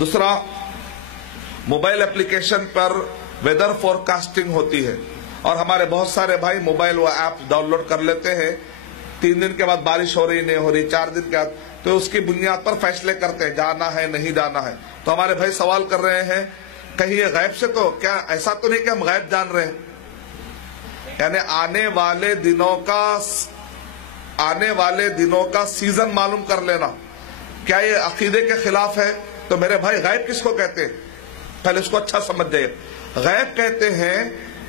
دوسرا، mobile application پر weather forecasting ہوتی ہے اور ہمارے بہت سارے بھائی موبائل وہ ایپ ڈاؤن لوڈ کر لیتے ہیں، 3 دن کے بعد بارش ہو رہی نہیں ہو رہی، 4 دن کے بعد، تو اس کی بنیاد پر فیصلے کرتے ہیں جانا ہے نہیں جانا ہے۔ تو ہمارے بھائی سوال کر رہے ہیں کہیں یہ غیب سے تو کیا ایسا تو نہیں کہ ہم غیب جان رہے ہیں؟ یعنی آنے والے دنوں کا سیزن معلوم کر لینا، کیا یہ عقیدے کے خلاف ہے؟ تو میرے بھائی غیب کس کو کہتے ہیں؟ پہلے اس کو اچھا سمجھ جائیے۔ غیب کہتے ہیں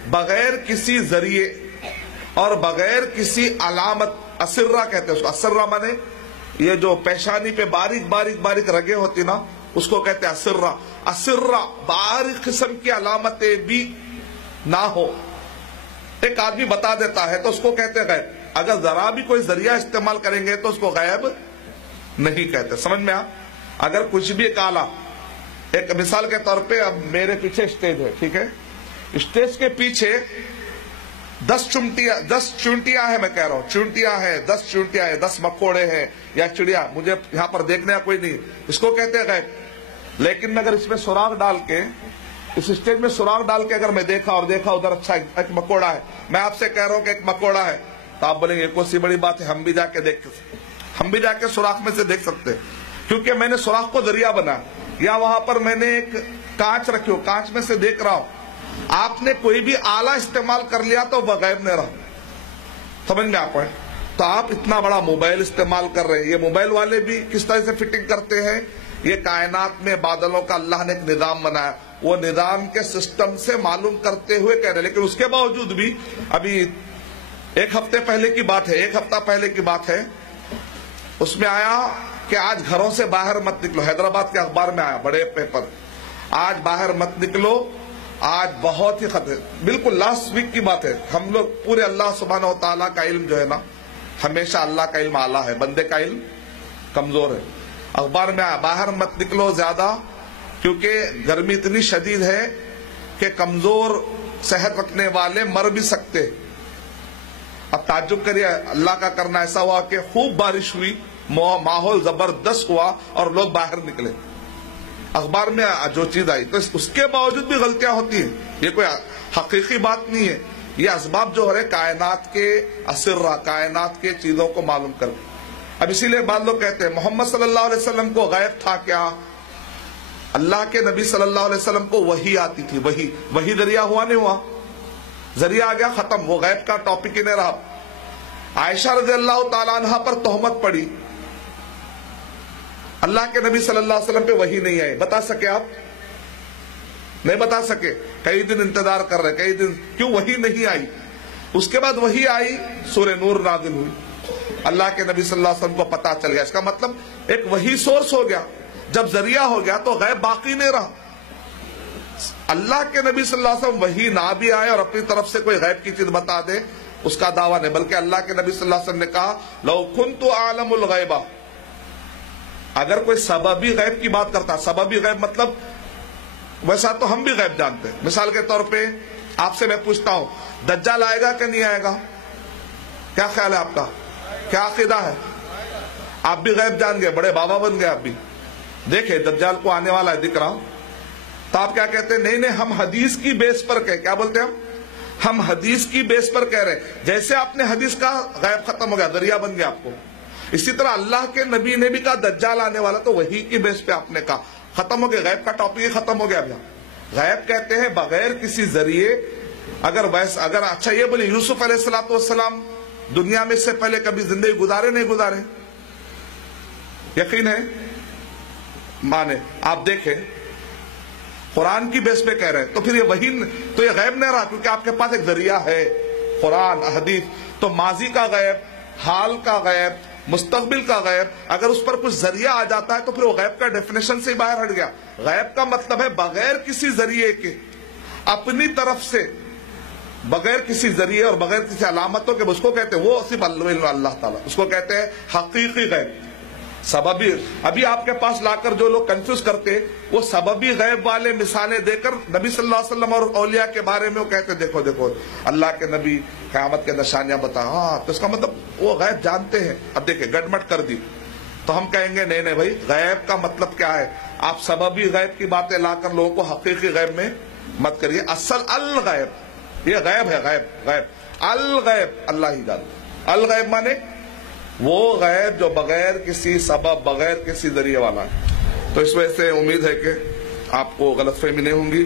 بغیر کسی ذریعے اور بغیر کسی علامت، اسرہ کہتے ہیں اس کو۔ اسرہ مانے یہ جو پیشانی پہ باریک باریک باریک رگیں ہوتی نا، اس کو کہتے ہیں اسرہ۔ اسرہ باریک قسم کی علامتیں بھی نہ ہو، ایک آدمی بتا دیتا ہے تو اس کو کہتے ہیں غیب۔ اگر ذرا بھی کوئی ذریعہ استعمال کریں گے تو اس کو غیب نہیں کہتے۔ سمجھ میں اگر کچھ بھی ایک مثال کے طور پہ، اب میرے پیچھے اسٹیج ہے، ٹھیک ہے، اسٹیج کے پیچھے 10 چونٹیاں ہیں، میں کہہ رہا ہوں چونٹیاں ہیں، 10 چونٹیاں ہیں، 10 مکوڑے ہیں یا چڑیا، مجھے یہاں پر دیکھنے کا کوئی نہیں، اس کو کہتے ہیں غیب۔ لیکن میں اگر اس میں سراغ ڈال کے، اس اسٹیج میں سراغ ڈال کے اگر میں دیکھا ادھر اچھا ایک مکوڑا ہے، میں آپ سے کہہ رہا ہوں کہ ایک مکوڑا ہے، تو آپ بولیں گے کوئی سی بڑی بات ہے، ہم بھی جا کے سوراخ میں سے دیکھ سکتے ہیں، کیونکہ میں نے سوراخ کو ذریعہ بنا، یا وہاں پر میں نے ایک کانچ رکھی ہو، کانچ میں سے دیکھ رہا ہوں۔ آپ نے کوئی بھی آلہ استعمال کر لیا تو وہ غیب نہیں رہا۔ سمجھ میں آپ ہے؟ تو آپ اتنا بڑا موبائل استعمال کر رہے ہیں، یہ موبائل والے بھی کس طرح سے فٹنگ کرتے ہیں؟ یہ کائنات میں بادلوں کا اللہ نے ایک نظام بنایا، وہ نظام کے سسٹم سے معلوم کرتے ہوئے کہہ رہے، لیکن اس کے باوجود بھی ابھی 1 ہفتے پہلے کی بات ہے، 1 ہفتہ پہلے کی بات ہے، اس میں آیا کہ آج گھروں سے باہر مت نکلو، حیدرآباد کے اخبار میں آیا بڑے پیپر، آج باہر مت نکلو، آج بہت ہی خطرے، بالکل لاسٹ ویک کی بات ہے۔ ہم لوگ پورے اللہ سبحانہ و تعالیٰ کا علم جو ہے نا، ہمیشہ اللہ کا علم اعلیٰ ہے، بندے کا علم کمزور ہے۔ اخبار میں آیا باہر مت نکلو زیادہ، کیونکہ گرمی اتنی شدید ہے کہ کمزور صحت رکھنے والے مر بھی سکتے۔ اب تعجب کریے، اللہ کا کرنا ایسا ہوا کہ خوب بارش ہوئی، ماحول زبردست ہوا اور لوگ باہر نکلے، اخبار میں جو چیز آئی، تو اس کے باوجود بھی غلطیاں ہوتی ہیں، یہ کوئی حقیقی بات نہیں ہے، یہ اسباب جو ہو رہے کائنات کے اسرہ، کائنات کے چیزوں کو معلوم کر۔ اب اسی لیے بعض لوگ کہتے ہیں محمد صلی اللہ علیہ وسلم کو غیب تھا کیا؟ اللہ کے نبی صلی اللہ علیہ وسلم کو وحی آتی تھی، وحی ذریعہ ہوا نہیں ہوا، ذریعہ آ گیا ختم، وہ غیب کا ٹاپک ہی نہیں رہا۔ عائشہ رضی اللہ تعالیٰ عنہ پر تہمت پڑی، اللہ کے نبی صلی اللہ علیہ وسلم پہ وحی نہیں آئی، بتا سکے آپ؟ نہیں بتا سکے، کئی دن انتظار کر رہے، کئی دن، کیوں وحی نہیں آئی؟ اس کے بعد وحی آئی، سورہ نور نازل ہوئی، اللہ کے نبی صلی اللہ علیہ وسلم کو پتا چل گیا، اس کا مطلب ایک وحی سورس ہو گیا، جب ذریعہ ہو گیا تو غیب باقی نہیں رہا۔ اللہ کے نبی صلی اللہ علیہ وسلم وحی نہ بھی آئے اور اپنی طرف سے کوئی غیب کی چیز بتا دے، اس کا دعویٰ نہیں، بلکہ اللہ کے نبی صلی اللہ علیہ وسلم نے کہا لو کنت اعلم الغیب، اگر کوئی سببی غیب کی بات کرتا، سببی غیب مطلب ویسا تو ہم بھی غیب جانتے ہیں۔ مثال کے طور پہ آپ سے میں پوچھتا ہوں دجال آئے گا کہ نہیں آئے گا؟ کیا خیال ہے آپ کا؟ کیا عقیدہ ہے؟ آپ بھی غیب جان گئے، بڑے بابا بن گئے، آپ بھی دیکھیں دجال کو آنے والا ہے، دکھ رہا، تو آپ کیا کہتے ہیں؟ نہیں ہم حدیث کی بیس پر کیا بولتے ہیں ہم حدیث کی بیس پر کہہ رہے ہیں، جیسے آپ نے حدیث کا غیب ختم ہو گیا، ذریعہ بن گیا آپ کو، اسی طرح اللہ کے نبی نے بھی کہا دجال آنے والا، تو وہی کی بیس پہ آپ نے کہا، ختم ہو گیا، غیب کا ٹاپک ہی ختم ہو گیا۔ غیب کہتے ہیں بغیر کسی ذریعے، اگر اچھا یہ بولیے یوسف علیہ السلام دنیا میں اس سے پہلے کبھی زندگی گزارے نہیں گزارے؟ یقین ہے؟ مانے آپ دیکھیں قرآن کی بیس پہ کہہ رہے ہیں، تو پھر یہ وہی تو یہ غیب نہیں رہا، کیونکہ آپ کے پاس ایک ذریعہ ہے، قرآن حدیث۔ تو ماضی کا غیب، حال کا غیب، مستقبل کا غیب، اگر اس پر کچھ ذریعہ آ جاتا ہے تو پھر وہ غیب کا ڈیفینیشن سے باہر ہٹ گیا۔ غیب کا مطلب ہے بغیر کسی ذریعے کے، اپنی طرف سے، بغیر کسی ذریعے اور بغیر کسی علامتوں کے، اس کو کہتے ہیں وہ صرف اللہ تعالیٰ، اس کو کہتے ہیں حقیقی غیب۔ سببی، ابھی آپ کے پاس لا کر جو لوگ کنفیوز کرتے، وہ سببی غیب والے مثالیں دے کر نبی صلی اللہ علیہ وسلم اور اولیاء کے بارے میں وہ کہتے دیکھو اللہ کے نبی قیامت کے نشانیاں بتا، ہاں تو اس کا مطلب وہ غیب جانتے ہیں۔ اب دیکھیں گڑمٹ کر دی، تو ہم کہیں گے نہیں بھائی، غیب کا مطلب کیا ہے؟ آپ سببی غیب کی باتیں لا کر لوگوں کو حقیقی غیب میں مت کریے. اصل الغیب، یہ غیب ہے، غیب الغیب اللہ ہی جانتا. الغیب مانے وہ غیب جو بغیر کسی سبب، بغیر کسی ذریعے والا ہے. تو اس وجہ سے امید ہے کہ آپ کو غلط فہمی نہیں ہوں گی.